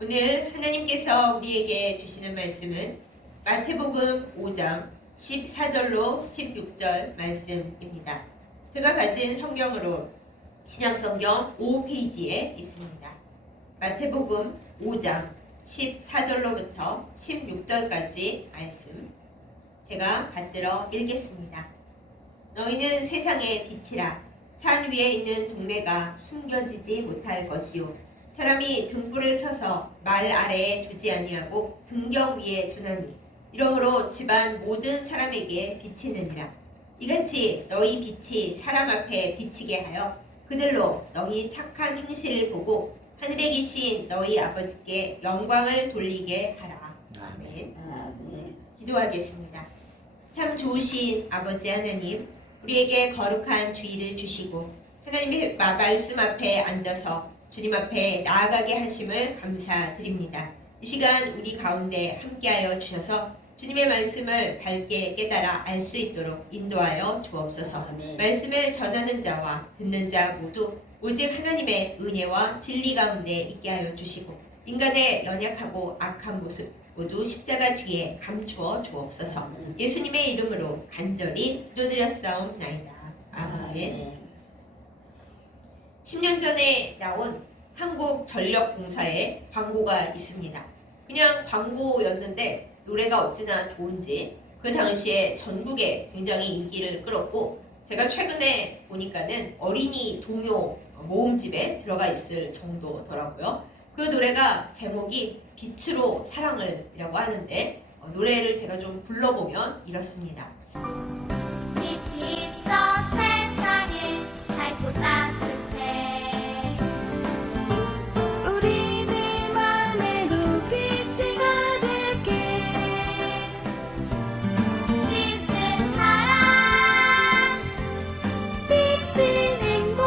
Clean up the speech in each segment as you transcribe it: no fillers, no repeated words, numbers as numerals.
오늘 하나님께서 우리에게 주시는 말씀은 마태복음 5장 14절로 16절 말씀입니다. 제가 가진 성경으로 신약성경 5페이지에 있습니다. 마태복음 5장 14절로부터 16절까지 말씀 제가 받들어 읽겠습니다. 너희는 세상의 빛이라. 산 위에 있는 동네가 숨겨지지 못할 것이요 사람이 등불을 켜서 말 아래에 두지 아니하고 등경 위에 두나니 이러므로 집안 모든 사람에게 비치느니라. 이같이 너희 빛이 사람 앞에 비치게 하여 그들로 너희 착한 행실을 보고 하늘에 계신 너희 아버지께 영광을 돌리게 하라. 아멘. 기도하겠습니다. 참 좋으신 아버지 하나님, 우리에게 거룩한 주의를 주시고 하나님의 말씀 앞에 앉아서 주님 앞에 나아가게 하심을 감사드립니다. 이 시간 우리 가운데 함께하여 주셔서 주님의 말씀을 밝게 깨달아 알 수 있도록 인도하여 주옵소서. 말씀을 전하는 자와 듣는 자 모두 오직 하나님의 은혜와 진리 가운데 있게 하여 주시고 인간의 연약하고 악한 모습 모두 십자가 뒤에 감추어 주옵소서. 예수님의 이름으로 간절히 기도드렸사옵나이다. 아멘. 10년 전에 나온 한국전력공사의 광고가 있습니다. 그냥 광고였는데 노래가 어찌나 좋은지 그 당시에 전국에 굉장히 인기를 끌었고 제가 최근에 보니까는 어린이 동요 모음집에 들어가 있을 정도더라고요. 그 노래가 제목이 빛으로 사랑을 이라고 하는데 노래를 제가 좀 불러보면 이렇습니다. 빛이 있어 세상에 밝고 따뜻해. 우리들 마음에도 빛이 가득해. 빛은 사랑, 빛은 행복.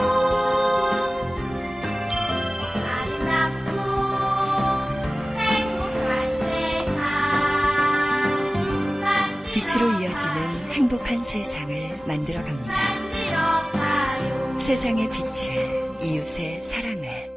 아름답고 행복한 세상. 빛으로 이어지는 행복한 세상을 만들어갑니다. 만들어가요. 세상의 빛을, 이웃의 사랑을.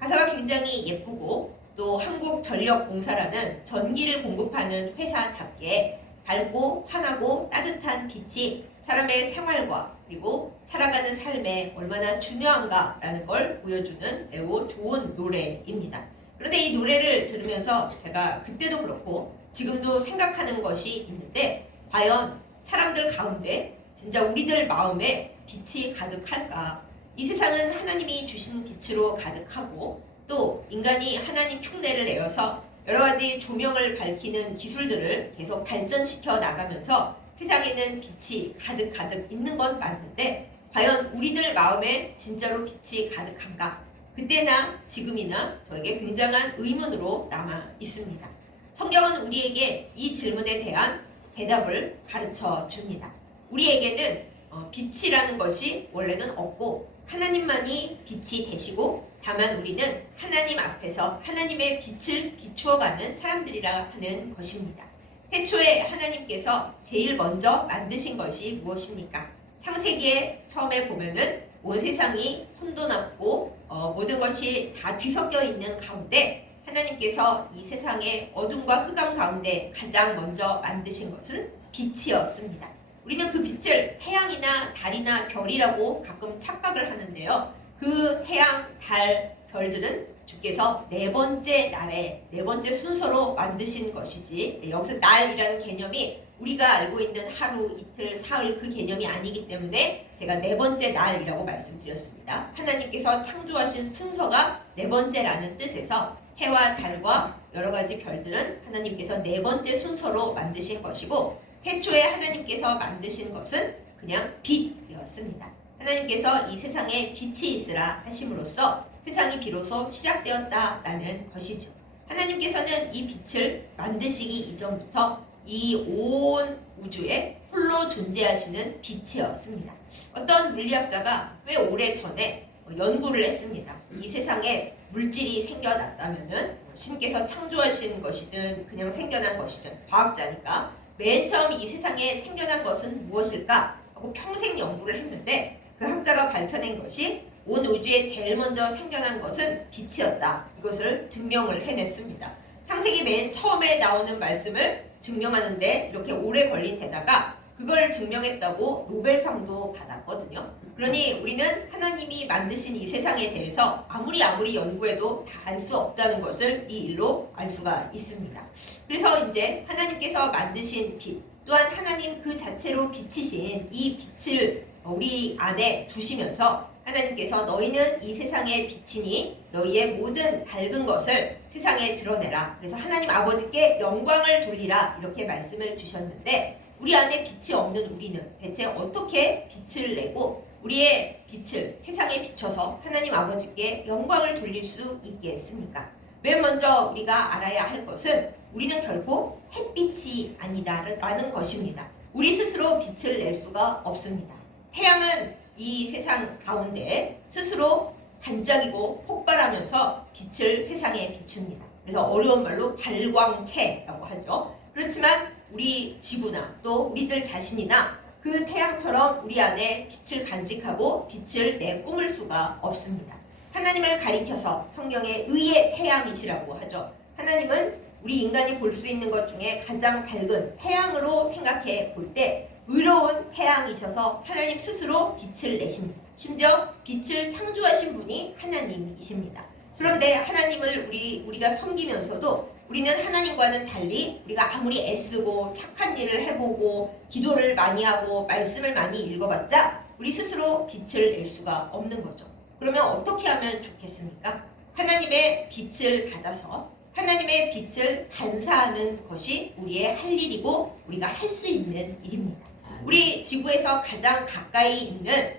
가사가 굉장히 예쁘고 또 한국전력공사라는 전기를 공급하는 회사답게 밝고 환하고 따뜻한 빛이 사람의 생활과 그리고 살아가는 삶에 얼마나 중요한가라는 걸 보여주는 매우 좋은 노래입니다. 그런데 이 노래를 들으면서 제가 그때도 그렇고 지금도 생각하는 것이 있는데 과연 사람들 가운데 진짜 우리들 마음에 빛이 가득할까? 이 세상은 하나님이 주신 빛으로 가득하고 또 인간이 하나님 흉내를 내어서 여러 가지 조명을 밝히는 기술들을 계속 발전시켜 나가면서 세상에는 빛이 가득 있는 건 맞는데 과연 우리들 마음에 진짜로 빛이 가득한가? 그때나 지금이나 저에게 굉장한 의문으로 남아 있습니다. 성경은 우리에게 이 질문에 대한 대답을 가르쳐 줍니다. 우리에게는 빛이라는 것이 원래는 없고 하나님만이 빛이 되시고 다만 우리는 하나님 앞에서 하나님의 빛을 비추어가는 사람들이라 하는 것입니다. 태초에 하나님께서 제일 먼저 만드신 것이 무엇입니까? 창세기에 처음에 보면은 온 세상이 혼돈없고 모든 것이 다 뒤섞여 있는 가운데 하나님께서 이 세상의 어둠과 흑암 가운데 가장 먼저 만드신 것은 빛이었습니다. 우리는 그 빛을 태양이나 달이나 별이라고 가끔 착각을 하는데요. 그 태양, 달, 별들은 주께서 네 번째 날에 네 번째 순서로 만드신 것이지 여기서 날이라는 개념이 우리가 알고 있는 하루, 이틀, 사흘 그 개념이 아니기 때문에 제가 네 번째 날이라고 말씀드렸습니다. 하나님께서 창조하신 순서가 네 번째라는 뜻에서 해와 달과 여러 가지 별들은 하나님께서 네 번째 순서로 만드신 것이고 태초에 하나님께서 만드신 것은 그냥 빛이었습니다. 하나님께서 이 세상에 빛이 있으라 하심으로써 세상이 비로소 시작되었다라는 것이죠. 하나님께서는 이 빛을 만드시기 이전부터 이 온 우주에 홀로 존재하시는 빛이었습니다. 어떤 물리학자가 꽤 오래 전에 연구를 했습니다. 이 세상에 물질이 생겨났다면은 신께서 창조하신 것이든 그냥 생겨난 것이든 과학자니까 맨 처음 이 세상에 생겨난 것은 무엇일까 하고 평생 연구를 했는데 그 학자가 밝혀낸 것이 온 우주에 제일 먼저 생겨난 것은 빛이었다. 이것을 증명을 해냈습니다. 창세기 맨 처음에 나오는 말씀을 증명하는데 이렇게 오래 걸린 데다가 그걸 증명했다고 노벨상도 받았거든요. 그러니 우리는 하나님이 만드신 이 세상에 대해서 아무리 연구해도 다 알 수 없다는 것을 이 일로 알 수가 있습니다. 그래서 이제 하나님께서 만드신 빛, 또한 하나님 그 자체로 빛이신 이 빛을 우리 안에 두시면서 하나님께서 너희는 이 세상의 빛이니 너희의 모든 밝은 것을 세상에 드러내라. 그래서 하나님 아버지께 영광을 돌리라. 이렇게 말씀을 주셨는데 우리 안에 빛이 없는 우리는 대체 어떻게 빛을 내고 우리의 빛을 세상에 비춰서 하나님 아버지께 영광을 돌릴 수 있겠습니까? 맨 먼저 우리가 알아야 할 것은 우리는 결코 햇빛이 아니다라는 것입니다. 우리 스스로 빛을 낼 수가 없습니다. 태양은 이 세상 가운데 스스로 반짝이고 폭발하면서 빛을 세상에 비춥니다. 그래서 어려운 말로 발광체라고 하죠. 그렇지만 우리 지구나 또 우리들 자신이나 그 태양처럼 우리 안에 빛을 간직하고 빛을 내뿜을 수가 없습니다. 하나님을 가리켜서 성경에 의의 태양이시라고 하죠. 하나님은 우리 인간이 볼 수 있는 것 중에 가장 밝은 태양으로 생각해 볼 때 의로운 태양이셔서 하나님 스스로 빛을 내십니다. 심지어 빛을 창조하신 분이 하나님이십니다. 그런데 하나님을 우리가 섬기면서도 우리는 하나님과는 달리 우리가 아무리 애쓰고 착한 일을 해보고 기도를 많이 하고 말씀을 많이 읽어봤자 우리 스스로 빛을 낼 수가 없는 거죠. 그러면 어떻게 하면 좋겠습니까? 하나님의 빛을 받아서 하나님의 빛을 반사하는 것이 우리의 할 일이고 우리가 할 수 있는 일입니다. 우리 지구에서 가장 가까이 있는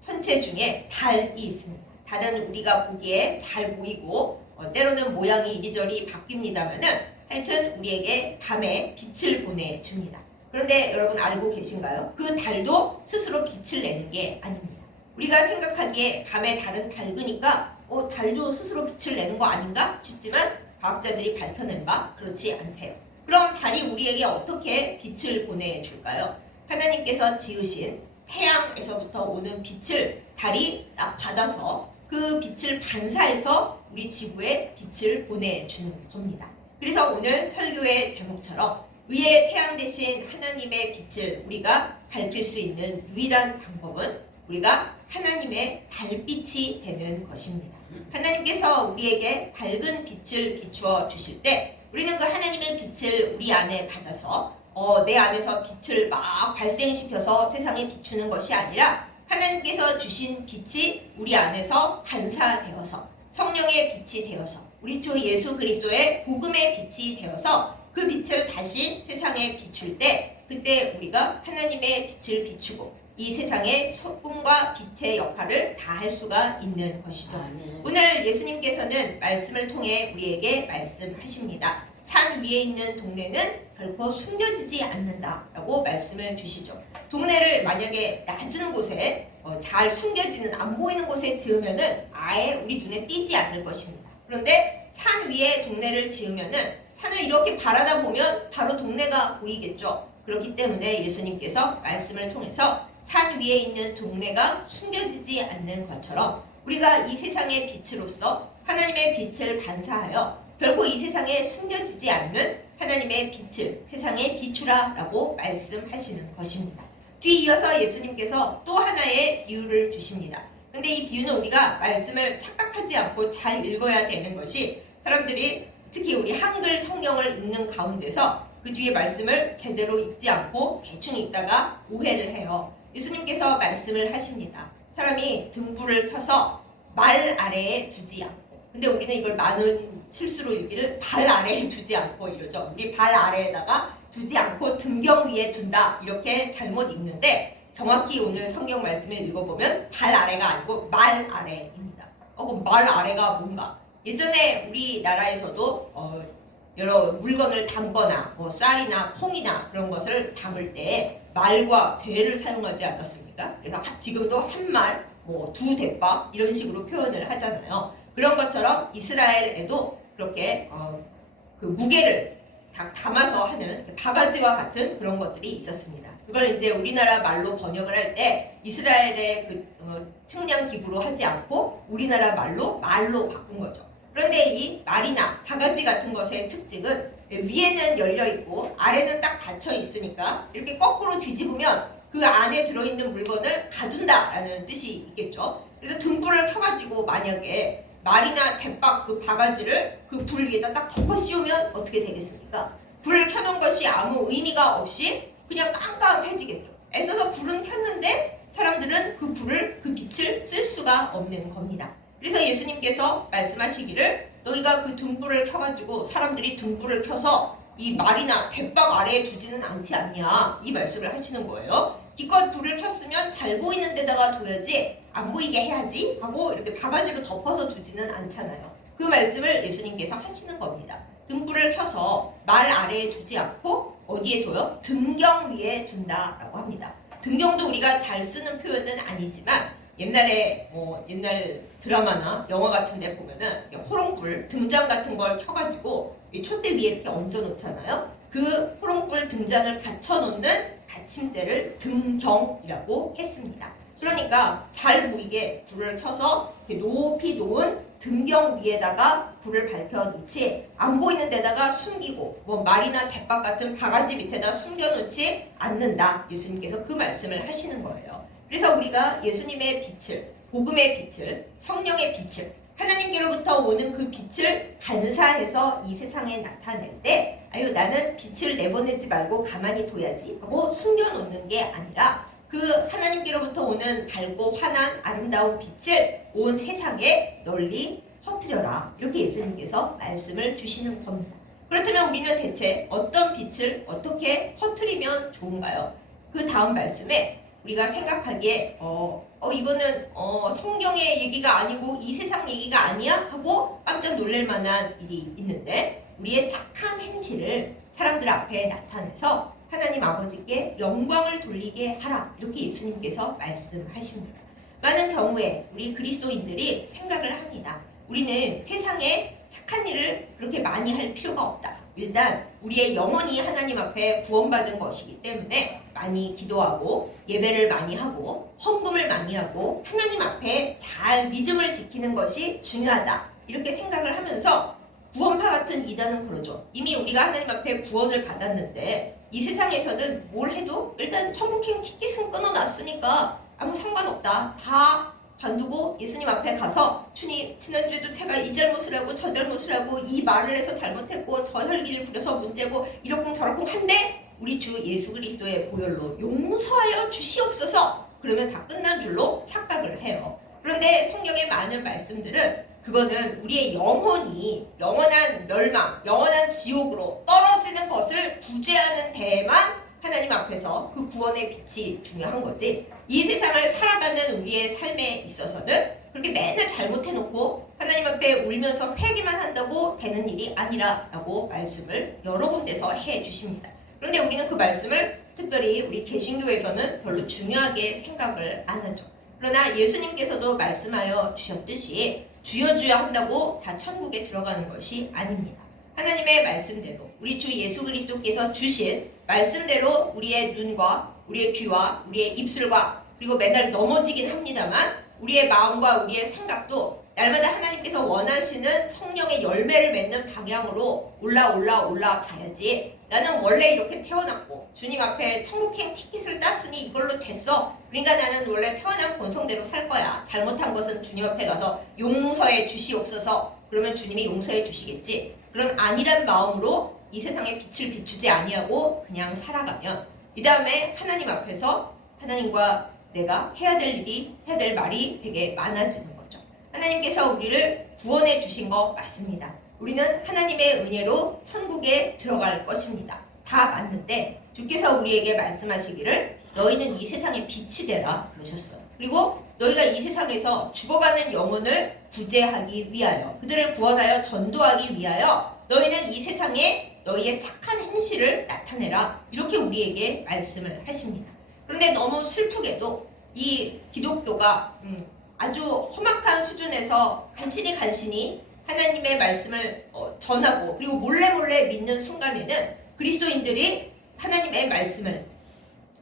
천체 중에 달이 있습니다. 달은 우리가 보기에 잘 보이고 때로는 모양이 이리저리 바뀝니다만은 하여튼 우리에게 밤에 빛을 보내줍니다. 그런데 여러분 알고 계신가요? 그 달도 스스로 빛을 내는 게 아닙니다. 우리가 생각하기에 밤에 달은 밝으니까 달도 스스로 빛을 내는 거 아닌가 싶지만 과학자들이 밝혀낸 바 그렇지 않대요. 그럼 달이 우리에게 어떻게 빛을 보내줄까요? 하나님께서 지으신 태양에서부터 오는 빛을 달이 딱 받아서 그 빛을 반사해서 우리 지구에 빛을 보내주는 겁니다. 그래서 오늘 설교의 제목처럼 의의 태양 대신 하나님의 빛을 우리가 밝힐 수 있는 유일한 방법은 우리가 하나님의 달빛이 되는 것입니다. 하나님께서 우리에게 밝은 빛을 비추어 주실 때 우리는 그 하나님의 빛을 우리 안에 받아서 내 안에서 빛을 막 발생시켜서 세상에 비추는 것이 아니라 하나님께서 주신 빛이 우리 안에서 반사되어서 성령의 빛이 되어서 우리 주 예수 그리스도의 복음의 빛이 되어서 그 빛을 다시 세상에 비출 때 그때 우리가 하나님의 빛을 비추고 이 세상의 소금과 빛의 역할을 다할 수가 있는 것이죠. 오늘 예수님께서는 말씀을 통해 우리에게 말씀하십니다. 산 위에 있는 동네는 결코 숨겨지지 않는다라고 말씀을 주시죠. 동네를 만약에 낮은 곳에 잘 숨겨지는 안 보이는 곳에 지으면은 아예 우리 눈에 띄지 않을 것입니다. 그런데 산 위에 동네를 지으면은 산을 이렇게 바라다 보면 바로 동네가 보이겠죠. 그렇기 때문에 예수님께서 말씀을 통해서 산 위에 있는 동네가 숨겨지지 않는 것처럼 우리가 이 세상의 빛으로서 하나님의 빛을 반사하여 결코 이 세상에 숨겨지지 않는 하나님의 빛을 세상에 비추라라고 말씀하시는 것입니다. 뒤이어서 예수님께서 또 하나의 비유를 주십니다. 근데 이 비유는 우리가 말씀을 착각하지 않고 잘 읽어야 되는 것이 사람들이 특히 우리 한글 성경을 읽는 가운데서 그 뒤에 말씀을 제대로 읽지 않고 대충 읽다가 오해를 해요. 예수님께서 말씀을 하십니다. 사람이 등불을 켜서 말 아래에 두지 않고 근데 우리는 이걸 많은 실수로 읽기를 발 아래에 두지 않고 이러죠. 우리 발 아래에다가 두지 않고 등경 위에 둔다 이렇게 잘못 읽는데 정확히 오늘 성경 말씀을 읽어보면 발 아래가 아니고 말 아래입니다. 그럼 말 아래가 뭔가? 예전에 우리나라에서도 여러 물건을 담거나 쌀이나 콩이나 그런 것을 담을 때 말과 대를 사용하지 않았습니까? 그래서 지금도 한 말, 두 대빠 이런 식으로 표현을 하잖아요. 그런 것처럼 이스라엘에도 그렇게 그 무게를 다 담아서 하는 바가지와 같은 그런 것들이 있었습니다. 그걸 이제 우리나라 말로 번역을 할 때 이스라엘의 측량 기구로 하지 않고 우리나라 말로 바꾼 거죠. 그런데 이 말이나 바가지 같은 것의 특징은 위에는 열려 있고 아래는 딱 닫혀 있으니까 이렇게 거꾸로 뒤집으면 그 안에 들어있는 물건을 가둔다라는 뜻이 있겠죠. 그래서 등불을 켜가지고 만약에 말이나 대박 그 바가지를 그 불 위에다 딱 덮어 씌우면 어떻게 되겠습니까? 불을 켜놓은 것이 아무 의미가 없이 그냥 깜깜해지겠죠. 애써서 불은 켰는데 사람들은 그 불을, 그 빛을 쓸 수가 없는 겁니다. 그래서 예수님께서 말씀하시기를 너희가 그 등불을 켜가지고 사람들이 등불을 켜서 이 말이나 대박 아래에 두지는 않지 않냐 이 말씀을 하시는 거예요. 기껏 불을 켰으면 잘 보이는 데다가 둬야지 안 보이게 해야지 하고 이렇게 바가지로 덮어서 두지는 않잖아요. 그 말씀을 예수님께서 하시는 겁니다. 등불을 켜서 말 아래에 두지 않고 어디에 둬요? 등경 위에 둔다라고 합니다. 등경도 우리가 잘 쓰는 표현은 아니지만 옛날에 옛날 드라마나 영화 같은 데 보면은 호롱불 등잔 같은 걸 켜가지고 이 촛대 위에 이렇게 얹어놓잖아요. 그 호롱불 등잔을 받쳐놓는 받침대를 등경이라고 했습니다. 그러니까 잘 보이게 불을 켜서 높이 놓은 등경 위에다가 불을 밝혀놓지 안 보이는 데다가 숨기고 말이나 대박 같은 바가지 밑에다 숨겨놓지 않는다. 예수님께서 그 말씀을 하시는 거예요. 그래서 우리가 예수님의 빛을, 복음의 빛을, 성령의 빛을, 하나님께로부터 오는 그 빛을 반사해서 이 세상에 나타낼 때 나는 빛을 내보내지 말고 가만히 둬야지 하고 숨겨놓는 게 아니라 그 하나님께로부터 오는 밝고 환한 아름다운 빛을 온 세상에 널리 퍼뜨려라. 이렇게 예수님께서 말씀을 주시는 겁니다. 그렇다면 우리는 대체 어떤 빛을 어떻게 퍼뜨리면 좋은가요? 그 다음 말씀에 우리가 생각하기에 이거는 성경의 얘기가 아니고 이 세상 얘기가 아니야? 하고 깜짝 놀랄 만한 일이 있는데 우리의 착한 행실을 사람들 앞에 나타내서 하나님 아버지께 영광을 돌리게 하라. 이렇게 예수님께서 말씀하십니다. 많은 경우에 우리 그리스도인들이 생각을 합니다. 우리는 세상에 착한 일을 그렇게 많이 할 필요가 없다. 일단 우리의 영혼이 하나님 앞에 구원받은 것이기 때문에 많이 기도하고 예배를 많이 하고 헌금을 많이 하고 하나님 앞에 잘 믿음을 지키는 것이 중요하다. 이렇게 생각을 하면서 구원파 같은 이단은 그러죠. 이미 우리가 하나님 앞에 구원을 받았는데 이 세상에서는 뭘 해도 일단 천국행 티켓은 끊어놨으니까 아무 상관없다. 다 관두고 예수님 앞에 가서 주님 지난주에도 제가 이 잘못을 하고 저 잘못을 하고 이 말을 해서 잘못했고 저 혈기를 부려서 문제고 이러쿵 저러쿵 한데 우리 주 예수 그리스도의 보혈로 용서하여 주시옵소서. 그러면 다 끝난 줄로 착각을 해요. 그런데 성경의 많은 말씀들은 그거는 우리의 영혼이 영원한 멸망, 영원한 지옥으로 떨어지는 것을 구제하는 데에만 하나님 앞에서 그 구원의 빛이 중요한 거지. 이 세상을 살아가는 우리의 삶에 있어서는 그렇게 맨날 잘못해놓고 하나님 앞에 울면서 회개만 한다고 되는 일이 아니라라고 말씀을 여러 군데서 해주십니다. 그런데 우리는 그 말씀을 특별히 우리 개신교에서는 별로 중요하게 생각을 안 하죠. 그러나 예수님께서도 말씀하여 주셨듯이 주여 주여 한다고 다 천국에 들어가는 것이 아닙니다. 하나님의 말씀대로 우리 주 예수 그리스도께서 주신 말씀대로 우리의 눈과 우리의 귀와 우리의 입술과 그리고 맨날 넘어지긴 합니다만 우리의 마음과 우리의 생각도 날마다 하나님께서 원하시는 성령의 열매를 맺는 방향으로 올라가야지. 나는 원래 이렇게 태어났고 주님 앞에 천국행 티켓을 땄으니 이걸로 됐어. 그러니까 나는 원래 태어난 본성대로 살 거야. 잘못한 것은 주님 앞에 가서 용서해 주시옵소서. 그러면 주님이 용서해 주시겠지. 그런 안일한 마음으로 이 세상에 빛을 비추지 아니하고 그냥 살아가면 이 다음에 하나님 앞에서 하나님과 내가 해야 될 말이 되게 많아지는 거죠. 하나님께서 우리를 구원해 주신 거 맞습니다. 우리는 하나님의 은혜로 천국에 들어갈 것입니다. 다 맞는데 주께서 우리에게 말씀하시기를 너희는 이 세상의 빛이 되라 그러셨어요. 그리고 너희가 이 세상에서 죽어가는 영혼을 구제하기 위하여 그들을 구원하여 전도하기 위하여 너희는 이 세상에 너희의 착한 행실을 나타내라. 이렇게 우리에게 말씀을 하십니다. 그런데 너무 슬프게도 이 기독교가 아주 험악한 수준에서 간신히 하나님의 말씀을 전하고 그리고 몰래 믿는 순간에는 그리스도인들이 하나님의 말씀을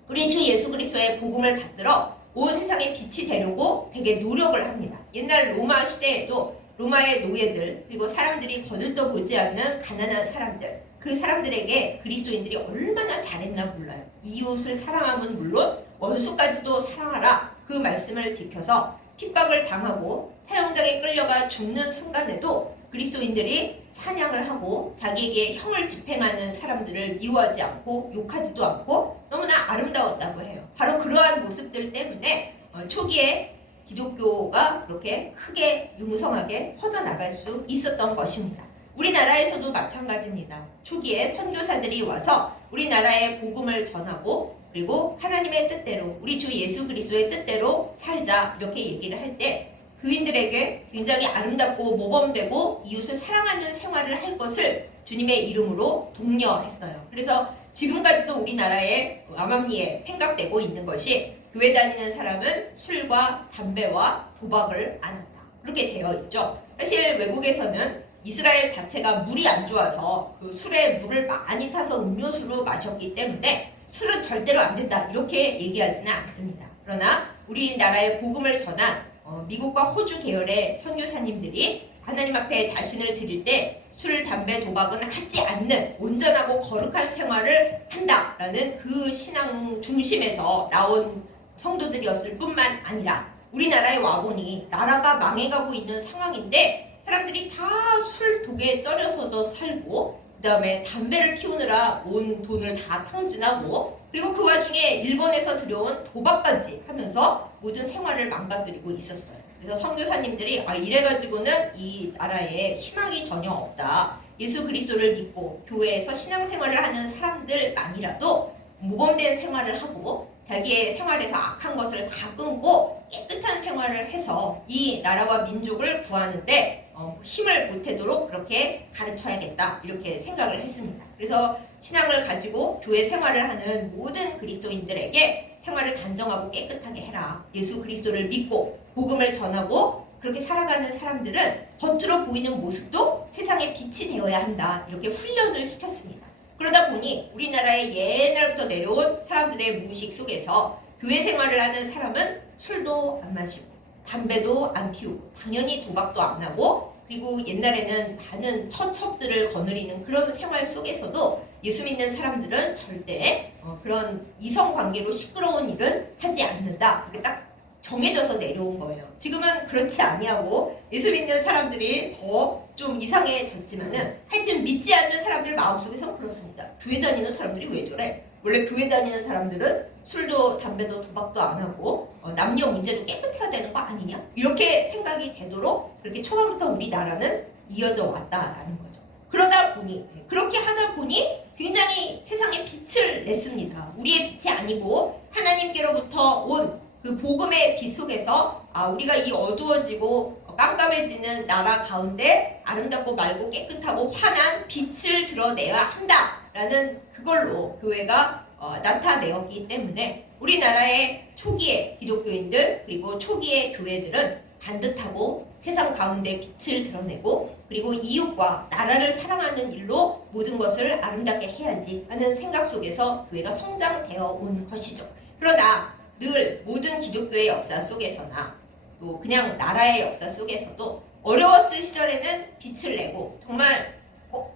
우리 주 예수 그리스도의 복음을 받들어 온 세상에 빛이 되려고 되게 노력을 합니다. 옛날 로마 시대에도 로마의 노예들 그리고 사람들이 거들떠 보지 않는 가난한 사람들 그 사람들에게 그리스도인들이 얼마나 잘했나 몰라요. 이웃을 사랑하면 물론 원수까지도 사랑하라 그 말씀을 지켜서 핍박을 당하고 사형장에 끌려가 죽는 순간에도 그리스도인들이 찬양을 하고 자기에게 형을 집행하는 사람들을 미워하지 않고 욕하지도 않고 너무나 아름다웠다고 해요. 바로 그러한 모습들 때문에 초기에 기독교가 그렇게 크게 융성하게 퍼져나갈 수 있었던 것입니다. 우리나라에서도 마찬가지입니다. 초기에 선교사들이 와서 우리나라의 복음을 전하고 그리고 하나님의 뜻대로 우리 주 예수 그리스도의 뜻대로 살자 이렇게 얘기를 할 때 그인들에게 굉장히 아름답고 모범되고 이웃을 사랑하는 생활을 할 것을 주님의 이름으로 독려했어요. 그래서 지금까지도 우리나라의 암암리에 생각되고 있는 것이 교회 다니는 사람은 술과 담배와 도박을 안 한다. 그렇게 되어 있죠. 사실 외국에서는 이스라엘 자체가 물이 안 좋아서 그 술에 물을 많이 타서 음료수로 마셨기 때문에 술은 절대로 안 된다. 이렇게 얘기하지는 않습니다. 그러나 우리나라의 복음을 전한 미국과 호주 계열의 선교사님들이 하나님 앞에 자신을 드릴 때 술, 담배, 도박은 하지 않는 온전하고 거룩한 생활을 한다라는 그 신앙 중심에서 나온 성도들이었을 뿐만 아니라 우리나라에 와보니 나라가 망해가고 있는 상황인데 사람들이 다 술, 독에 쩔여서도 살고 그 다음에 담배를 피우느라 온 돈을 다 탕진하고 그리고 그 와중에 일본에서 들여온 도박까지 하면서 모든 생활을 망가뜨리고 있었어요. 그래서 선교사님들이 이래가지고는 이 나라에 희망이 전혀 없다. 예수 그리스도를 믿고 교회에서 신앙생활을 하는 사람들만이라도 모범된 생활을 하고 자기의 생활에서 악한 것을 다 끊고 깨끗한 생활을 해서 이 나라와 민족을 구하는데 힘을 보태도록 그렇게 가르쳐야겠다 이렇게 생각을 했습니다. 그래서 신앙을 가지고 교회 생활을 하는 모든 그리스도인들에게 생활을 단정하고 깨끗하게 해라. 예수 그리스도를 믿고 복음을 전하고 그렇게 살아가는 사람들은 겉으로 보이는 모습도 세상의 빛이 되어야 한다. 이렇게 훈련을 시켰습니다. 그러다 보니 우리나라의 옛날부터 내려온 사람들의 무의식 속에서 교회 생활을 하는 사람은 술도 안 마시고 담배도 안 피우고 당연히 도박도 안 하고 그리고 옛날에는 많은 처첩들을 거느리는 그런 생활 속에서도 예수 믿는 사람들은 절대 그런 이성관계로 시끄러운 일은 하지 않는다. 이렇게 딱 정해져서 내려온 거예요. 지금은 그렇지 아니하고 예수 믿는 사람들이 더 좀 이상해졌지만은 하여튼 믿지 않는 사람들 마음속에서 그렇습니다. 교회 다니는 사람들이 왜 저래? 원래 교회 다니는 사람들은 술도 담배도 도박도 안 하고 남녀 문제도 깨끗해야 되는 거 아니냐? 이렇게 생각이 되도록 그렇게 초반부터 우리나라는 이어져 왔다라는 거죠. 그러다 보니 그렇게 하다 보니 굉장히 세상에 빛을 냈습니다. 우리의 빛이 아니고 하나님께로부터 온 그 복음의 빛 속에서 우리가 이 어두워지고 깜깜해지는 나라 가운데 아름답고 맑고 깨끗하고 환한 빛을 드러내야 한다라는 그걸로 교회가 나타내었기 때문에 우리나라의 초기의 기독교인들 그리고 초기의 교회들은 반듯하고 세상 가운데 빛을 드러내고 그리고 이웃과 나라를 사랑하는 일로 모든 것을 아름답게 해야지 하는 생각 속에서 교회가 성장되어 온 것이죠. 그러나 늘 모든 기독교의 역사 속에서나 또 그냥 나라의 역사 속에서도 어려웠을 시절에는 빛을 내고 정말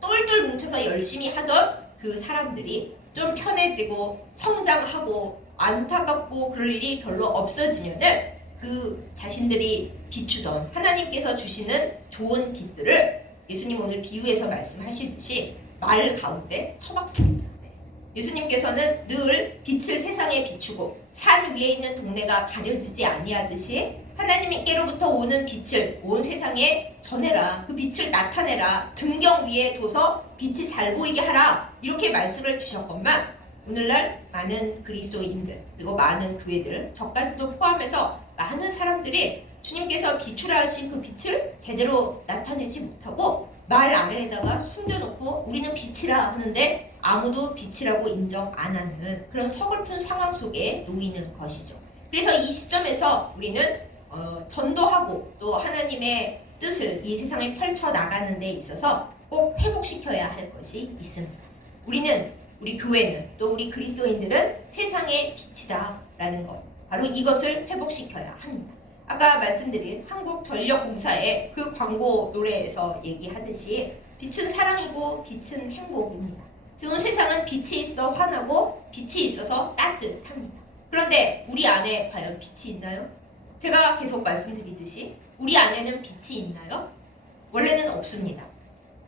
똘똘 뭉쳐서 열심히 하던 그 사람들이 좀 편해지고 성장하고 안타깝고 그럴 일이 별로 없어지면은 그 자신들이 비추던 하나님께서 주시는 좋은 빛들을 예수님 오늘 비유해서 말씀하시듯이 말 가운데 처박습니다. 예수님께서는 늘 빛을 세상에 비추고 산 위에 있는 동네가 가려지지 아니하듯이 하나님께로부터 오는 빛을 온 세상에 전해라. 그 빛을 나타내라. 등경 위에 둬서 빛이 잘 보이게 하라. 이렇게 말씀을 주셨건만 오늘날 많은 그리스도인들 그리고 많은 교회들 저까지도 포함해서 많은 사람들이 주님께서 비추라 하신 그 빛을 제대로 나타내지 못하고 말 아래에다가 숨겨놓고 우리는 빛이라 하는데 아무도 빛이라고 인정 안 하는 그런 서글픈 상황 속에 놓이는 것이죠. 그래서 이 시점에서 우리는 전도하고 또 하나님의 뜻을 이 세상에 펼쳐 나가는 데 있어서 꼭 회복시켜야 할 것이 있습니다. 우리 교회는 또 우리 그리스도인들은 세상의 빛이다라는 것, 바로 이것을 회복시켜야 합니다. 아까 말씀드린 한국전력공사의 그 광고 노래에서 얘기하듯이 빛은 사랑이고 빛은 행복입니다. 온 세상은 빛이 있어 환하고 빛이 있어서 따뜻합니다. 그런데 우리 안에 과연 빛이 있나요? 제가 계속 말씀드리듯이 우리 안에는 빛이 있나요? 원래는 없습니다.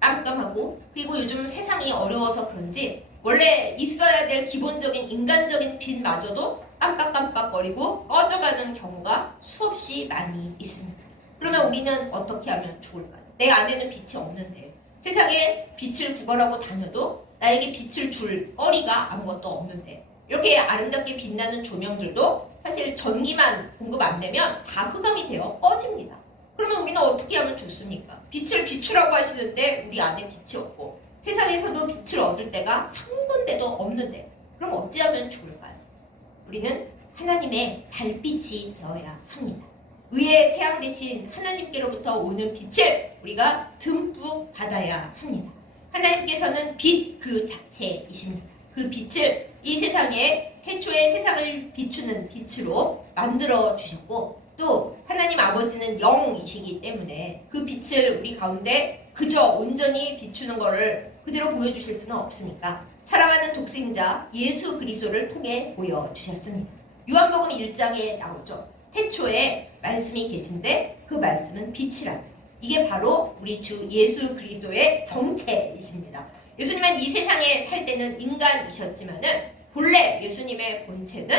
깜깜하고, 그리고 요즘 세상이 어려워서 그런지 원래 있어야 될 기본적인 인간적인 빛마저도 깜빡깜빡거리고 꺼져가는 경우가 수없이 많이 있습니다. 그러면 우리는 어떻게 하면 좋을까요? 내 안에는 빛이 없는데 세상에 빛을 구걸하고 다녀도 나에게 빛을 줄 거리가 아무것도 없는데, 이렇게 아름답게 빛나는 조명들도 사실 전기만 공급 안 되면 다 흑암이 되어 꺼집니다. 그러면 우리는 어떻게 하면 좋습니까? 빛을 비추라고 하시는데 우리 안에 빛이 없고 세상에서도 빛을 얻을 때가 한 군데도 없는데, 그럼 어찌하면 좋을까요? 우리는 하나님의 달빛이 되어야 합니다. 의의 태양 대신 하나님께로부터 오는 빛을 우리가 듬뿍 받아야 합니다. 하나님께서는 빛 그 자체이십니다. 그 빛을 이 세상에 태초에 세상을 비추는 빛으로 만들어 주셨고, 또 하나님 아버지는 영이시기 때문에 그 빛을 우리 가운데 그저 온전히 비추는 것을 그대로 보여주실 수는 없으니까 사랑하는 독생자 예수 그리스도를 통해 보여주셨습니다. 요한복음 1장에 나오죠. 태초에 말씀이 계신데 그 말씀은 빛이라. 이게 바로 우리 주 예수 그리스도의 정체이십니다. 예수님은 이 세상에 살 때는 인간이셨지만은 본래 예수님의 본체는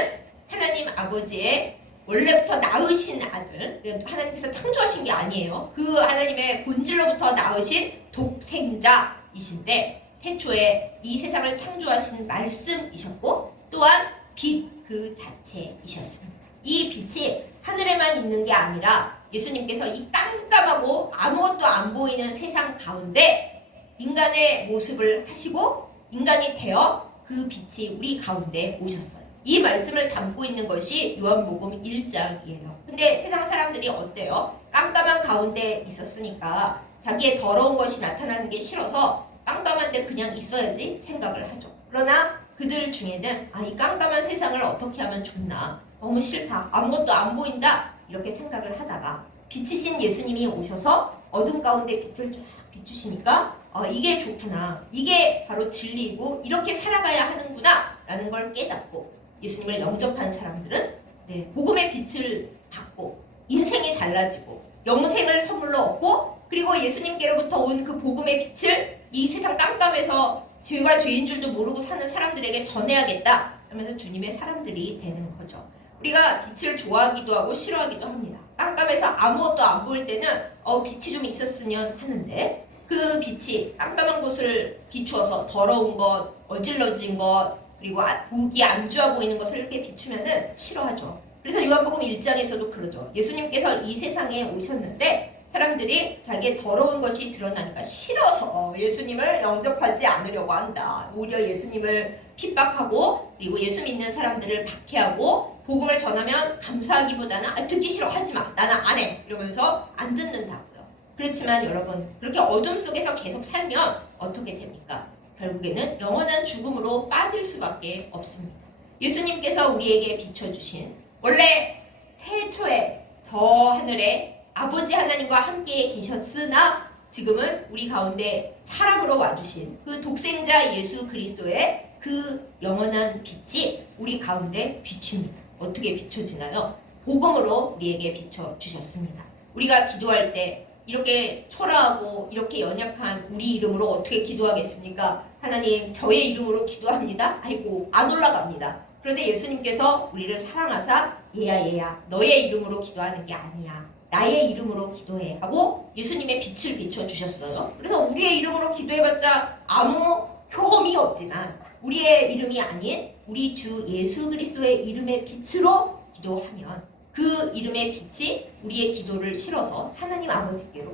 하나님 아버지의 원래부터 낳으신 아들, 하나님께서 창조하신 게 아니에요. 그 하나님의 본질로부터 낳으신 독생자이신데 태초에 이 세상을 창조하신 말씀이셨고, 또한 빛 그 자체이셨습니다. 이 빛이 하늘에만 있는 게 아니라 예수님께서 이 깜깜하고 아무것도 안 보이는 세상 가운데 인간의 모습을 하시고 인간이 되어 그 빛이 우리 가운데 오셨어요. 이 말씀을 담고 있는 것이 요한복음 1장이에요. 근데 세상 사람들이 어때요? 깜깜한 가운데 있었으니까 자기의 더러운 것이 나타나는 게 싫어서 깜깜한데 그냥 있어야지 생각을 하죠. 그러나 그들 중에는 이 깜깜한 세상을 어떻게 하면 좋나, 너무 싫다, 아무것도 안 보인다, 이렇게 생각을 하다가 빛이신 예수님이 오셔서 어둠 가운데 빛을 쫙 비추시니까 이게 좋구나, 이게 바로 진리이고 이렇게 살아가야 하는구나 라는 걸 깨닫고 예수님을 영접한 사람들은 복음의 빛을 받고 인생이 달라지고 영생을 선물로 얻고, 그리고 예수님께로부터 온 그 복음의 빛을 이 세상 깜깜해서 죄가 죄인 줄도 모르고 사는 사람들에게 전해야겠다 하면서 주님의 사람들이 되는 거죠. 우리가 빛을 좋아하기도 하고 싫어하기도 합니다. 깜깜해서 아무것도 안 보일 때는 빛이 좀 있었으면 하는데, 그 빛이 깜깜한 곳을 비추어서 더러운 것, 어질러진 것, 그리고 보기 안 좋아 보이는 것을 이렇게 비추면은 싫어하죠. 그래서 요한복음 1장에서도 그러죠. 예수님께서 이 세상에 오셨는데 사람들이 자기의 더러운 것이 드러나니까 싫어서 예수님을 영접하지 않으려고 한다. 오히려 예수님을 핍박하고 그리고 예수 믿는 사람들을 박해하고 복음을 전하면 감사하기보다는 듣기 싫어, 하지마, 나는 안 해, 이러면서 안 듣는다고요. 그렇지만 여러분, 그렇게 어둠 속에서 계속 살면 어떻게 됩니까? 결국에는 영원한 죽음으로 빠질 수밖에 없습니다. 예수님께서 우리에게 비춰주신, 원래 태초에 저 하늘에 아버지 하나님과 함께 계셨으나 지금은 우리 가운데 사람으로 와주신 그 독생자 예수 그리스도의 그 영원한 빛이 우리 가운데 비칩니다. 어떻게 비춰지나요? 복음으로 우리에게 비춰주셨습니다. 우리가 기도할 때 이렇게 초라하고 이렇게 연약한 우리 이름으로 어떻게 기도하겠습니까? 하나님, 저의 이름으로 기도합니다. 아이고, 안 올라갑니다. 그런데 예수님께서 우리를 사랑하사 얘야 너의 이름으로 기도하는 게 아니야, 나의 이름으로 기도해 하고 예수님의 빛을 비춰주셨어요. 그래서 우리의 이름으로 기도해봤자 아무 효험이 없지만 우리의 이름이 아닌 우리 주 예수 그리스도의 이름의 빛으로 기도하면 그 이름의 빛이 우리의 기도를 실어서 하나님 아버지께로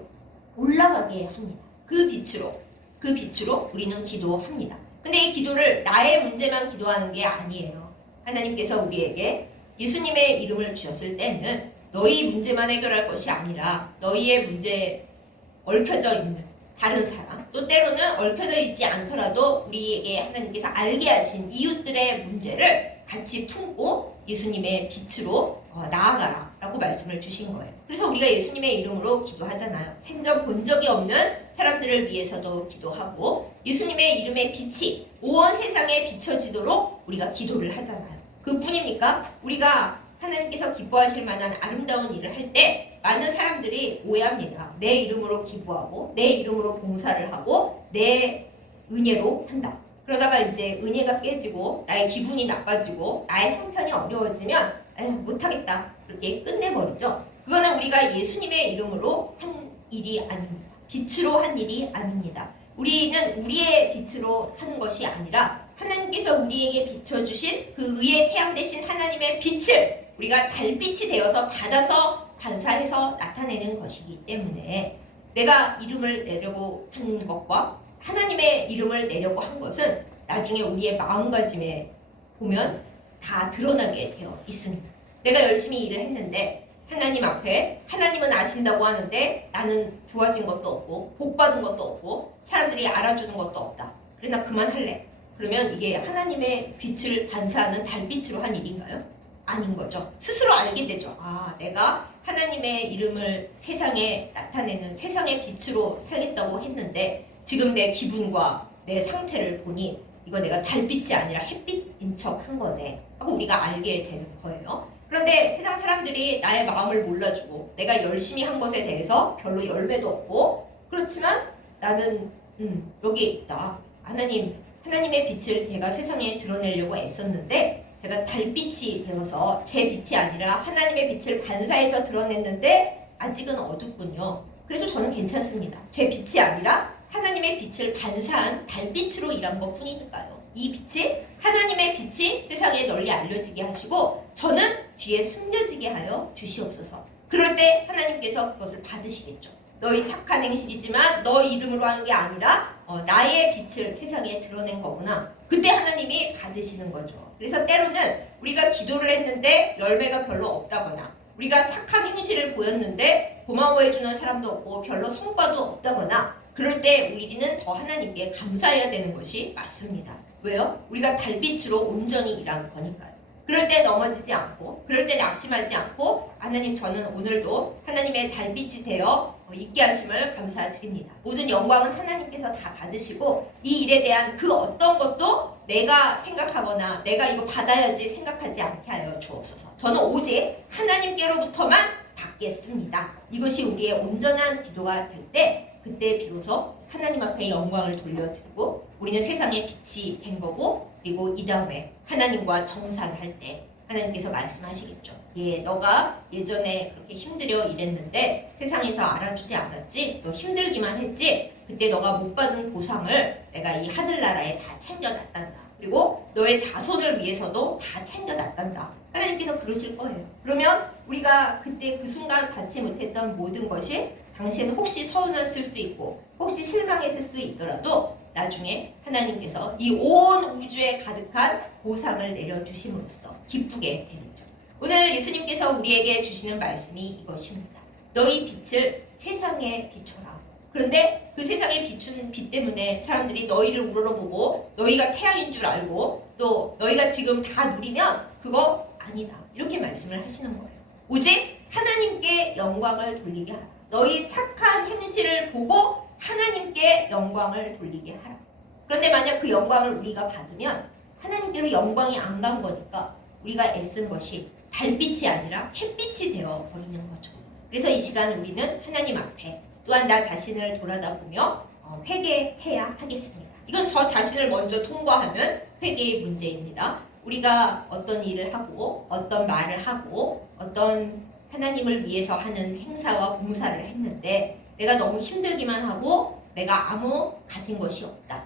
올라가게 합니다. 그 빛으로 우리는 기도합니다. 근데 이 기도를 나의 문제만 기도하는 게 아니에요. 하나님께서 우리에게 예수님의 이름을 주셨을 때는 너희 문제만 해결할 것이 아니라 너희의 문제에 얽혀져 있는 다른 사람, 또 때로는 얽혀져 있지 않더라도 우리에게 하나님께서 알게 하신 이웃들의 문제를 같이 품고 예수님의 빛으로 나아가라 라고 말씀을 주신 거예요. 그래서 우리가 예수님의 이름으로 기도하잖아요. 생전 본 적이 없는 사람들을 위해서도 기도하고 예수님의 이름의 빛이 온 세상에 비춰지도록 우리가 기도를 하잖아요. 그뿐입니까? 우리가 하나님께서 기뻐하실 만한 아름다운 일을 할 때 많은 사람들이 오해합니다. 내 이름으로 기부하고 내 이름으로 봉사를 하고 내 은혜로 한다. 그러다가 이제 은혜가 깨지고 나의 기분이 나빠지고 나의 형편이 어려워지면 못하겠다 그렇게 끝내버리죠. 그거는 우리가 예수님의 이름으로 한 일이 아닙니다. 빛으로 한 일이 아닙니다. 우리는 우리의 빛으로 하는 것이 아니라 하나님께서 우리에게 비춰주신 그 의의 태양 대신 하나님의 빛을 우리가 달빛이 되어서 받아서 반사해서 나타내는 것이기 때문에 내가 이름을 내려고 한 것과 하나님의 이름을 내려고 한 것은 나중에 우리의 마음가짐에 보면 다 드러나게 되어 있습니다. 내가 열심히 일을 했는데 하나님 앞에 하나님은 아신다고 하는데 나는 좋아진 것도 없고 복 받은 것도 없고 사람들이 알아주는 것도 없다. 그래 나 그만할래. 그러면 이게 하나님의 빛을 반사하는 달빛으로 한 일인가요? 아닌 거죠. 스스로 알게 되죠. 아, 내가 하나님의 이름을 세상에 나타내는 세상의 빛으로 살겠다고 했는데 지금 내 기분과 내 상태를 보니 이거 내가 달빛이 아니라 햇빛인 척 한 거네 하고 우리가 알게 되는 거예요. 그런데 세상 사람들이 나의 마음을 몰라주고 내가 열심히 한 것에 대해서 별로 열매도 없고 그렇지만 나는 여기에 있다. 하나님의 빛을 제가 세상에 드러내려고 애썼는데 제가 달빛이 되어서 제 빛이 아니라 하나님의 빛을 반사해서 드러냈는데 아직은 어둡군요. 그래도 저는 괜찮습니다. 제 빛이 아니라 하나님의 빛을 반사한 달빛으로 일한 것 뿐이니까요. 이 빛이 하나님의 빛이 세상에 널리 알려지게 하시고 저는 뒤에 숨겨지게 하여 주시옵소서. 그럴 때 하나님께서 그것을 받으시겠죠. 너희 착한 행실이지만 너 이름으로 하는 게 아니라 나의 빛을 세상에 드러낸 거구나. 그때 하나님이 받으시는 거죠. 그래서 때로는 우리가 기도를 했는데 열매가 별로 없다거나 우리가 착한 행실을 보였는데 고마워해주는 사람도 없고 별로 성과도 없다거나 그럴 때 우리는 더 하나님께 감사해야 되는 것이 맞습니다. 왜요? 우리가 달빛으로 온전히 일한 거니까요. 그럴 때 넘어지지 않고 그럴 때 낙심하지 않고 하나님 저는 오늘도 하나님의 달빛이 되어 있게 하심을 감사드립니다. 모든 영광은 하나님께서 다 받으시고 이 일에 대한 그 어떤 것도 내가 생각하거나 내가 이거 받아야지 생각하지 않게 하여 주옵소서. 저는 오직 하나님께로부터만 받겠습니다. 이것이 우리의 온전한 기도가 될 때 그때 비로소 하나님 앞에 영광을 돌려드리고 우리는 세상의 빛이 된 거고 그리고 이 다음에 하나님과 정산할 때 하나님께서 말씀하시겠죠. 예, 너가 예전에 그렇게 힘들여 일했는데 세상에서 알아주지 않았지? 너 힘들기만 했지? 그때 너가 못 받은 보상을 내가 이 하늘나라에 다 챙겨놨단다. 그리고 너의 자손을 위해서도 다 챙겨놨단다. 하나님께서 그러실 거예요. 그러면 우리가 그때 그 순간 받지 못했던 모든 것이 당신은 혹시 서운했을 수 있고 혹시 실망했을 수 있더라도 나중에 하나님께서 이 온 우주에 가득한 보상을 내려주심으로써 기쁘게 되겠죠. 오늘 예수님께서 우리에게 주시는 말씀이 이것입니다. 너희 빛을 세상에 비춰라. 그런데 그 세상에 비추는 빛 때문에 사람들이 너희를 우러러보고 너희가 태양인 줄 알고 또 너희가 지금 다 누리면 그거 아니다. 이렇게 말씀을 하시는 거예요. 오직 하나님께 영광을 돌리게 하라. 너희 착한 행실을 보고 하나님께 영광을 돌리게 하라. 그런데 만약 그 영광을 우리가 받으면 하나님께로 영광이 안 간 거니까 우리가 애쓴 것이 달빛이 아니라 햇빛이 되어 버리는 거죠. 그래서 이 시간 우리는 하나님 앞에 또한 나 자신을 돌아다보며 회개해야 하겠습니다. 이건 저 자신을 먼저 통과하는 회개의 문제입니다. 우리가 어떤 일을 하고 어떤 말을 하고 어떤 하나님을 위해서 하는 행사와 봉사를 했는데 내가 너무 힘들기만 하고 내가 아무 가진 것이 없다.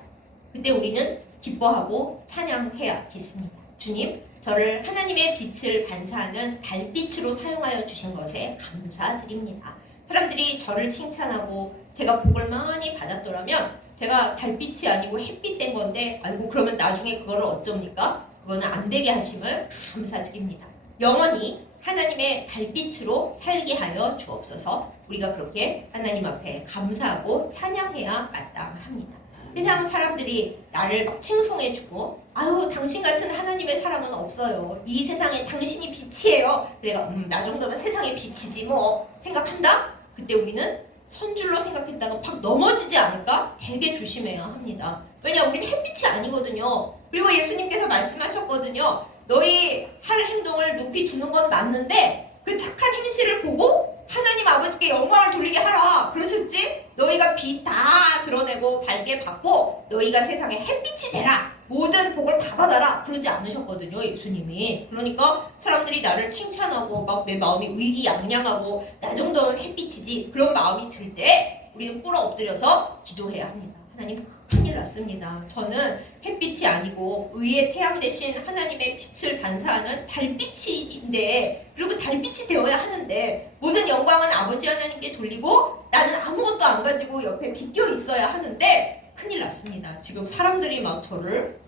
그때 우리는 기뻐하고 찬양해야겠습니다. 주님, 저를 하나님의 빛을 반사하는 달빛으로 사용하여 주신 것에 감사드립니다. 사람들이 저를 칭찬하고 제가 복을 많이 받았더라면 제가 달빛이 아니고 햇빛 된 건데 아이고 그러면 나중에 그거를 어쩝니까? 그거는 안 되게 하심을 감사드립니다. 영원히 하나님의 달빛으로 살게 하여 주옵소서. 우리가 그렇게 하나님 앞에 감사하고 찬양해야 마땅합니다. 세상 사람들이 나를 막 칭송해주고 아유 당신 같은 하나님의 사람은 없어요. 이 세상에 당신이 빛이에요. 내가 나 정도면 세상의 빛이지 뭐 생각한다? 그때 우리는 선줄로 생각했다가 팍 넘어지지 않을까? 되게 조심해야 합니다. 왜냐 우리는 햇빛이 아니거든요. 그리고 예수님께서 말씀하셨거든요. 너희 할 행동을 높이 두는 건 맞는데 그 착한 행실을 보고 하나님 아버지께 영광을 돌리게 하라 그러셨지? 너희가 빛 다 드러내고 밝게 받고 너희가 세상에 햇빛이 되라 모든 복을 다 받아라 그러지 않으셨거든요 예수님이. 그러니까 사람들이 나를 칭찬하고 막 내 마음이 의기양양하고 나 정도는 햇빛이지 그런 마음이 들 때 우리는 꿇어 엎드려서 기도해야 합니다. 하나님 큰일 났습니다. 저는 햇빛이 아니고 의의 태양 대신 하나님의 빛을 반사하는 달빛인데 그리고 달빛이 되어야 하는데 모든 영광은 아버지 하나님께 돌리고 나는 아무것도 안 가지고 옆에 비껴 있어야 하는데 큰일 났습니다. 지금 사람들이 막 저를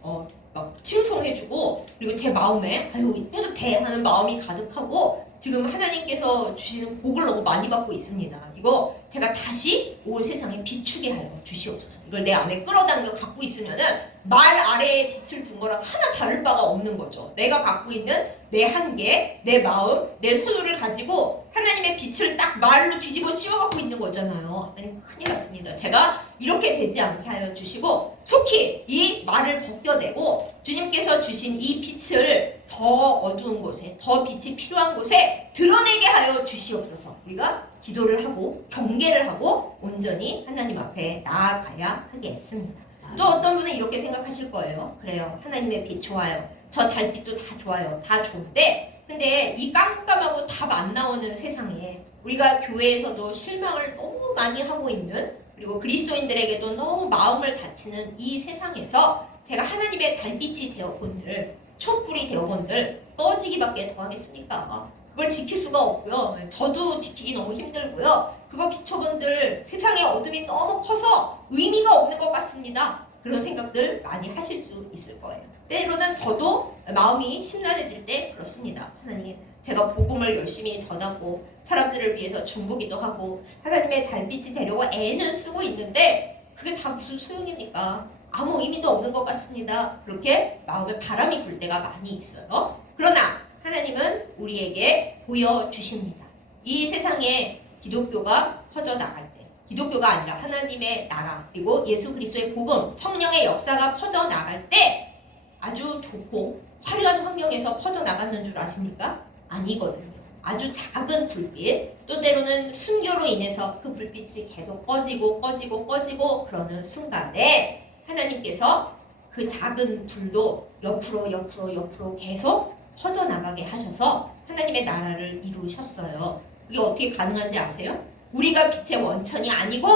막 칭송해주고 그리고 제 마음에 아유 뿌듯해 하는 마음이 가득하고 지금 하나님께서 주시는 복을 너무 많이 받고 있습니다. 이거 제가 다시 온 세상에 비추게 하여 주시옵소서. 이걸 내 안에 끌어당겨 갖고 있으면은 말 아래에 빛을 둔 거랑 하나 다를 바가 없는 거죠. 내가 갖고 있는 내 한계, 내 마음, 내 소유를 가지고 하나님의 빛을 딱 말로 뒤집어 씌워갖고 있는 거잖아요. 하나님 큰일 났습니다. 제가 이렇게 되지 않게 하여 주시고 속히 이 말을 벗겨내고 주님께서 주신 이 빛을 더 어두운 곳에, 더 빛이 필요한 곳에 드러내게 하여 주시옵소서. 우리가 기도를 하고 경계를 하고 온전히 하나님 앞에 나아가야 하겠습니다. 또 어떤 분은 이렇게 생각하실 거예요. 그래요. 하나님의 빛 좋아요. 저 달빛도 다 좋아요. 다 좋은데 근데 이 깜깜하고 답 안 나오는 세상에 우리가 교회에서도 실망을 너무 많이 하고 있는 그리고 그리스도인들에게도 너무 마음을 다치는 이 세상에서 제가 하나님의 달빛이 되어본들 촛불이 되어본들 꺼지기밖에 더 하겠습니까? 그걸 지킬 수가 없고요. 저도 지키기 너무 힘들고요. 그거 비춰본들 세상의 어둠이 너무 커서 의미가 없는 것 같습니다. 그런 생각들 많이 하실 수 있을 거예요. 때로는 저도 마음이 심란해질 때 그렇습니다. 하나님, 제가 복음을 열심히 전하고 사람들을 위해서 중보기도 하고 하나님의 달빛이 되려고 애는 쓰고 있는데 그게 다 무슨 소용입니까? 아무 의미도 없는 것 같습니다. 그렇게 마음에 바람이 불 때가 많이 있어요. 그러나 하나님은 우리에게 보여주십니다. 이 세상에 기독교가 퍼져나갈 때 기독교가 아니라 하나님의 나라 그리고 예수 그리스도의 복음 성령의 역사가 퍼져나갈 때 아주 좋고 화려한 환경에서 퍼져나가는 줄 아십니까? 아니거든요. 아주 작은 불빛 또 때로는 순교로 인해서 그 불빛이 계속 꺼지고 그러는 순간에 하나님께서 그 작은 불도 옆으로 계속 퍼져나가게 하셔서 하나님의 나라를 이루셨어요. 그게 어떻게 가능한지 아세요? 우리가 빛의 원천이 아니고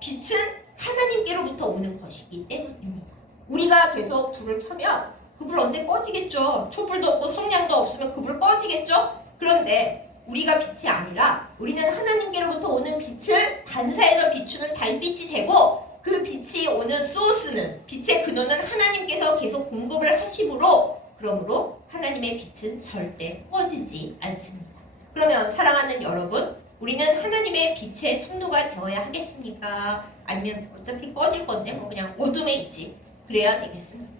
빛은 하나님께로부터 오는 것이기 때문입니다. 우리가 계속 불을 켜면 그 불 언제 꺼지겠죠? 촛불도 없고 성냥도 없으면 그 불 꺼지겠죠? 그런데 우리가 빛이 아니라 우리는 하나님께로부터 오는 빛을 반사해서 비추는 달빛이 되고 그 빛이 오는 소스는 빛의 근원은 하나님께서 계속 공급을 하심으로 그러므로 하나님의 빛은 절대 꺼지지 않습니다. 그러면 사랑하는 여러분 우리는 하나님의 빛의 통로가 되어야 하겠습니까? 아니면 어차피 꺼질 건데 뭐 그냥 어둠에 있지 그래야 되겠습니까?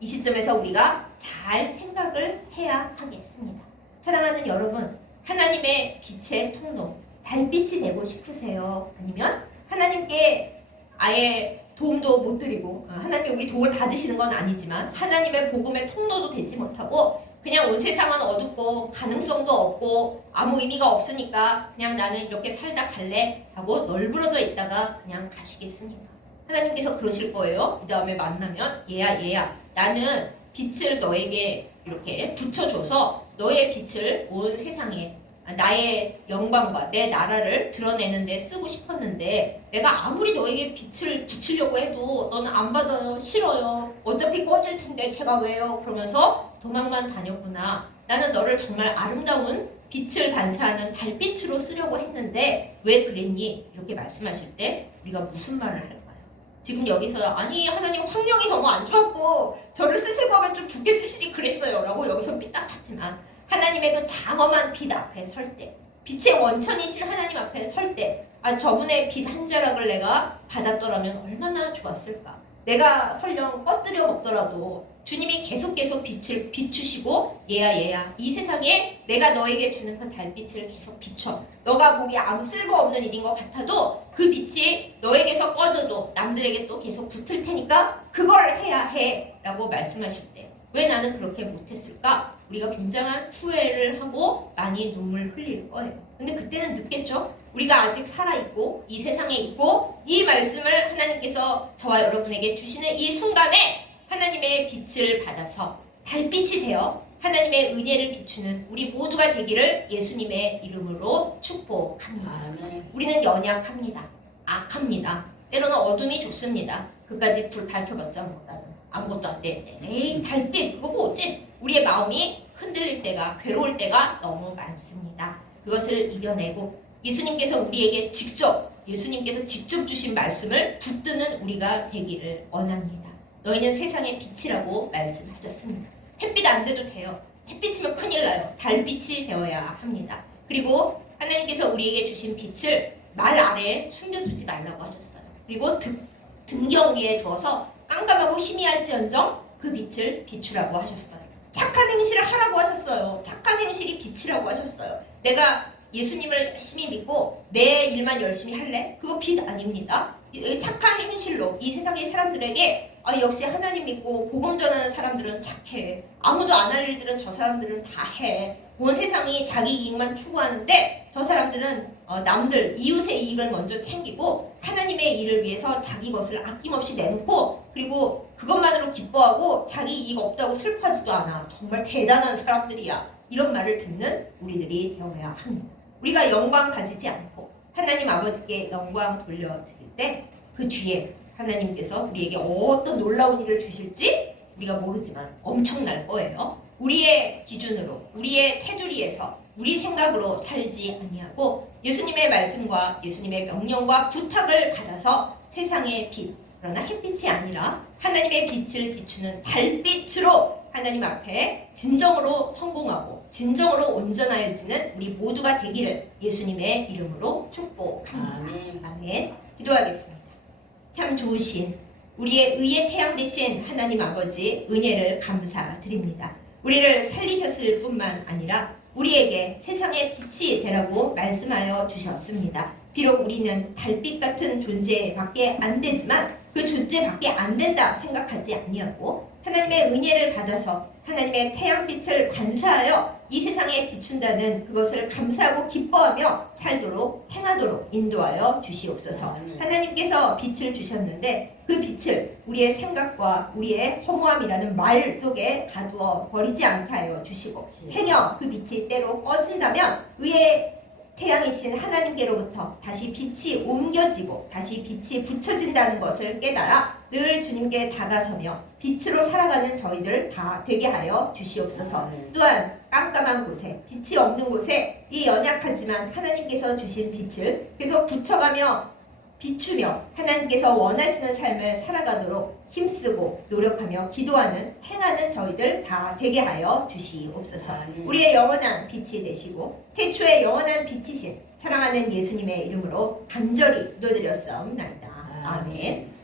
이 시점에서 우리가 잘 생각을 해야 하겠습니다. 사랑하는 여러분 하나님의 빛의 통로 달빛이 되고 싶으세요? 아니면 하나님께 아예 도움도 못 드리고 하나님이 우리 도움을 받으시는 건 아니지만 하나님의 복음의 통로도 되지 못하고 그냥 온 세상은 어둡고 가능성도 없고 아무 의미가 없으니까 그냥 나는 이렇게 살다 갈래 하고 널브러져 있다가 그냥 가시겠습니까? 하나님께서 그러실 거예요. 이 다음에 만나면 얘야 나는 빛을 너에게 이렇게 붙여줘서 너의 빛을 온 세상에 나의 영광과 내 나라를 드러내는 데 쓰고 싶었는데 내가 아무리 너에게 빛을 붙이려고 해도 너는 안 받아요. 싫어요. 어차피 꺼질 텐데 제가 왜요? 그러면서 도망만 다녔구나. 나는 너를 정말 아름다운 빛을 반사하는 달빛으로 쓰려고 했는데 왜 그랬니? 이렇게 말씀하실 때 우리가 무슨 말을 할까요? 지금 여기서 아니 하나님 환경이 너무 안 좋았고 저를 쓰실 거면 좀 좋게 쓰시지 그랬어요 라고 여기서 삐딱하지만 하나님의 그 장엄한 빛 앞에 설 때, 빛의 원천이신 하나님 앞에 설 때, 저분의 빛 한 자락을 내가 받았더라면 얼마나 좋았을까. 내가 설령 뻗들여 먹더라도 주님이 계속 빛을 비추시고 얘야 이 세상에 내가 너에게 주는 그 달빛을 계속 비춰. 너가 보기 아무 쓸모없는 일인 것 같아도 그 빛이 너에게서 꺼져도 남들에게 또 계속 붙을 테니까 그걸 해야 해 라고 말씀하실 때 왜 나는 그렇게 못했을까? 우리가 굉장한 후회를 하고 많이 눈물 흘릴 거예요. 근데 그때는 늦겠죠? 우리가 아직 살아있고 이 세상에 있고 이 말씀을 하나님께서 저와 여러분에게 주시는 이 순간에 하나님의 빛을 받아서 달빛이 되어 하나님의 은혜를 비추는 우리 모두가 되기를 예수님의 이름으로 축복합니다. 우리는 연약합니다. 악합니다. 때로는 어둠이 좋습니다. 그까지 불 밝혀봤자 뭐 나는 아무것도 안 되는데 에이 달빛 그거 뭐지? 우리의 마음이 흔들릴 때가 괴로울 때가 너무 많습니다. 그것을 이겨내고 예수님께서 우리에게 예수님께서 직접 주신 말씀을 붙드는 우리가 되기를 원합니다. 너희는 세상의 빛이라고 말씀하셨습니다. 햇빛 안 돼도 돼요. 햇빛이면 큰일 나요. 달빛이 되어야 합니다. 그리고 하나님께서 우리에게 주신 빛을 말 아래에 숨겨두지 말라고 하셨어요. 그리고 등경 위에 두어서 깜깜하고 희미할지언정 그 빛을 비추라고 하셨어요. 착한 행실을 하라고 하셨어요. 착한 행실이 빛이라고 하셨어요. 내가 예수님을 열심히 믿고 내 일만 열심히 할래? 그거 빛 아닙니다. 착한 행실로 이 세상의 사람들에게 역시 하나님 믿고 복음 전하는 사람들은 착해. 아무도 안 할 일들은 저 사람들은 다 해. 온 세상이 자기 이익만 추구하는데 저 사람들은 남들 이웃의 이익을 먼저 챙기고 하나님의 일을 위해서 자기 것을 아낌없이 내놓고 그리고 그것만으로 기뻐하고 자기 이익 없다고 슬퍼하지도 않아. 정말 대단한 사람들이야. 이런 말을 듣는 우리들이 되어야 합니다. 우리가 영광 가지지 않고 하나님 아버지께 영광 돌려드릴 때 그 뒤에 하나님께서 우리에게 어떤 놀라운 일을 주실지 우리가 모르지만 엄청날 거예요. 우리의 기준으로, 우리의 테두리에서, 우리 생각으로 살지 아니하고 예수님의 말씀과 예수님의 명령과 부탁을 받아서 세상의 빛, 그러나 햇빛이 아니라 하나님의 빛을 비추는 달빛으로 하나님 앞에 진정으로 성공하고 진정으로 온전하여지는 우리 모두가 되기를 예수님의 이름으로 축복합니다. 아멘. 기도하겠습니다. 참 좋으신 우리의 의의 태양 되신 하나님 아버지 은혜를 감사드립니다. 우리를 살리셨을 뿐만 아니라 우리에게 세상의 빛이 되라고 말씀하여 주셨습니다. 비록 우리는 달빛 같은 존재밖에 안 되지만 그 존재밖에 안 된다 생각하지 아니하고 하나님의 은혜를 받아서 하나님의 태양빛을 반사하여 이 세상에 비춘다는 그것을 감사하고 기뻐하며 살도록 행하도록 인도하여 주시옵소서. 하나님께서 빛을 주셨는데 그 빛을 우리의 생각과 우리의 허무함이라는 말 속에 가두어 버리지 않게 하여 주시고 행여 그 빛이 때로 꺼진다면 의의 태양이신 하나님께로부터 다시 빛이 옮겨지고 다시 빛이 붙여진다는 것을 깨달아 늘 주님께 다가서며 빛으로 살아가는 저희들 다 되게 하여 주시옵소서. 또한 깜깜한 곳에 빛이 없는 곳에 이 연약하지만 하나님께서 주신 빛을 계속 붙여가며 비추며 하나님께서 원하시는 삶을 살아가도록 힘쓰고 노력하며 기도하는 행하는 저희들 다 되게 하여 주시옵소서. 우리의 영원한 빛이 되시고 태초의 영원한 빛이신 사랑하는 예수님의 이름으로 간절히 기도드렸사옵나이다. 아멘.